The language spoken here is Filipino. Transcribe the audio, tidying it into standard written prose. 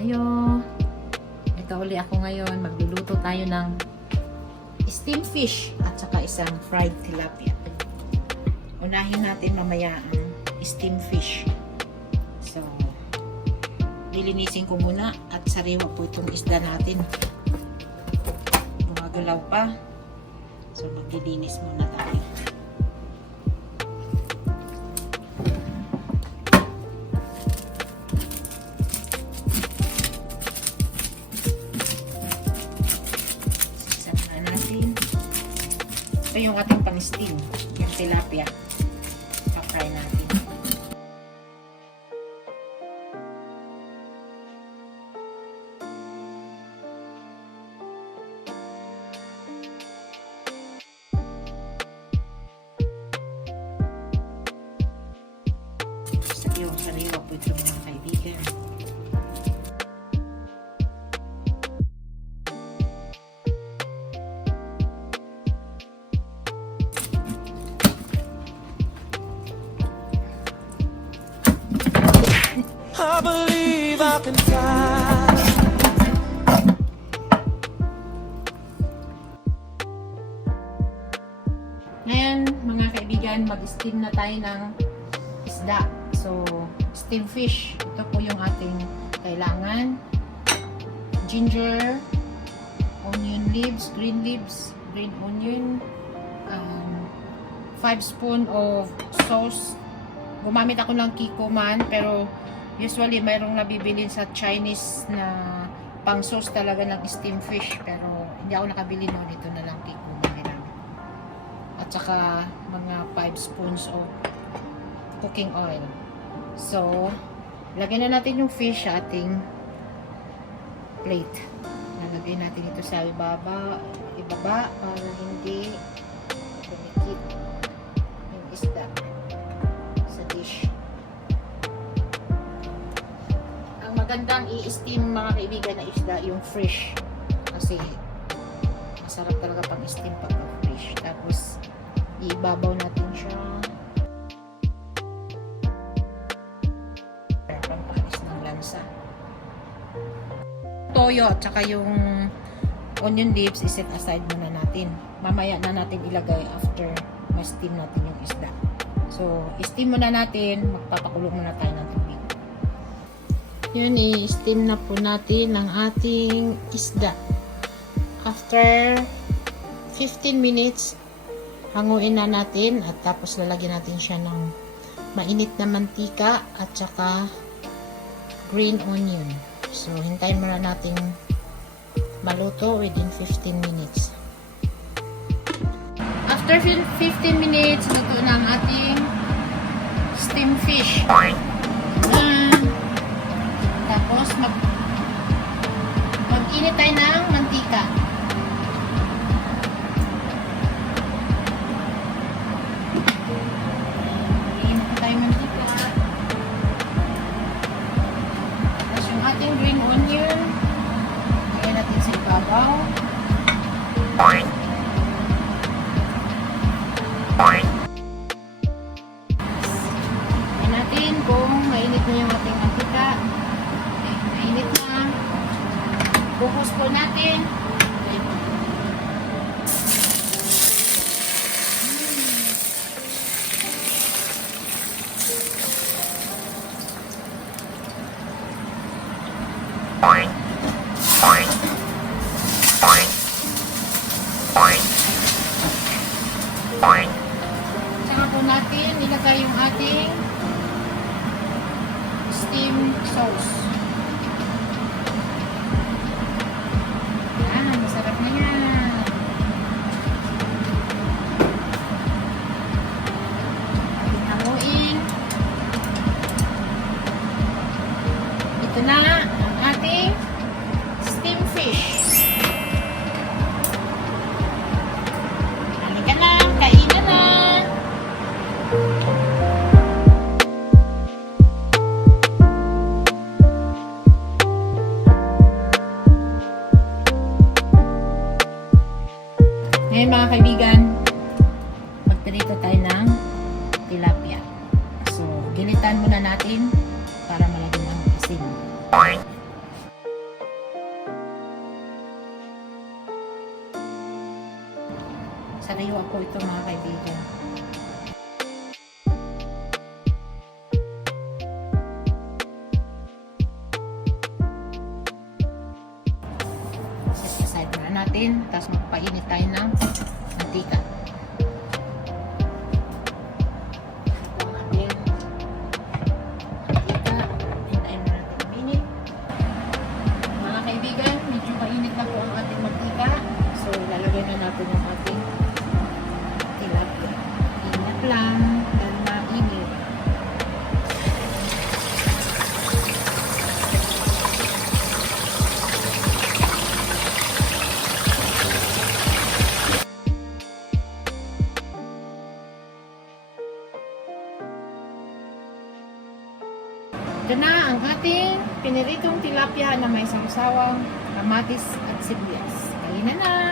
kayo. Ito uli ako ngayon. Magluluto tayo ng steamed fish at saka isang fried tilapia. Unahin natin mamaya ang steamed fish. So, lilinisin ko muna at sariwa po itong isda natin. Gumagalaw pa. So, maglilinis muna tayo. Ito yung ating pang-steam, yung tilapia. Pa-fry natin. Sariwa po ito mga kaibigan. I believe I can fly. Ngayon, mga kaibigan, mag-steam na tayo ng isda. So, steam fish. Ito po yung ating kailangan. Ginger, onion leaves, green onion, 5 spoon of sauce. Gumamit ako ng Kikoman, pero usually mayroong nabibilin sa Chinese na pang sauce talaga ng steam fish, pero hindi ako nakabili noon. Ito na lang Kikoman nila. At saka mga 5 spoons of cooking oil. So, lagyan na natin yung fish sa ating plate. Nalagay natin ito sa ibaba para hindi kumikit yung isda sa dish. Ang magandang i-steam mga kaibigan na isda yung fresh, kasi masarap talaga pang steam pag fresh. Tapos ibabaw natin siya pampanis ng lansa. Toyo at saka yung onion leaves iset aside muna natin. Mamaya na natin ilagay after ma-steam natin yung isda. So, steam muna natin. Magpapakulo muna tayo ng tubig. Yan, i-steam na po natin ang ating isda. After 15 minutes, hanguin na natin at tapos lalagyan natin siya ng mainit na mantika at saka green onion. So, hintayin muna natin maluto within 15 minutes. After 15 minutes, luto na ang ating steam fish. Tapos, mag-init tayo ng mantika. Mag-init tayo ng mantika. Tapos, yung ating green onion, lagyan natin sa ibabaw. Tingnan natin kung mainit na yung ating mantika. Okay, mainit na. Buhos po natin. Saka po natin ilagay yung ating steam sauce. Yan, masarap na yan. Hanguin. Ito na ang ating steam fish. Halika na, kainan na. Ngayon mga kaibigan, magprito tayo ng tilapia. So, gilitan muna natin para malagyan ng asin. po ito mga kaibigan. Set aside muna natin. Tapos magpainit tayo ng mantika. Ito ang ating mantika. Hintayin muna natin uminit. Mga kaibigan, medyo mainit na po ang ating mantika. So, lalagay na natin yung ating tilapia. Ingat lang dahil mainit. Ito na ang ating piniritong tilapia na may sawsawang kamatis at sibuyas. Kain na na!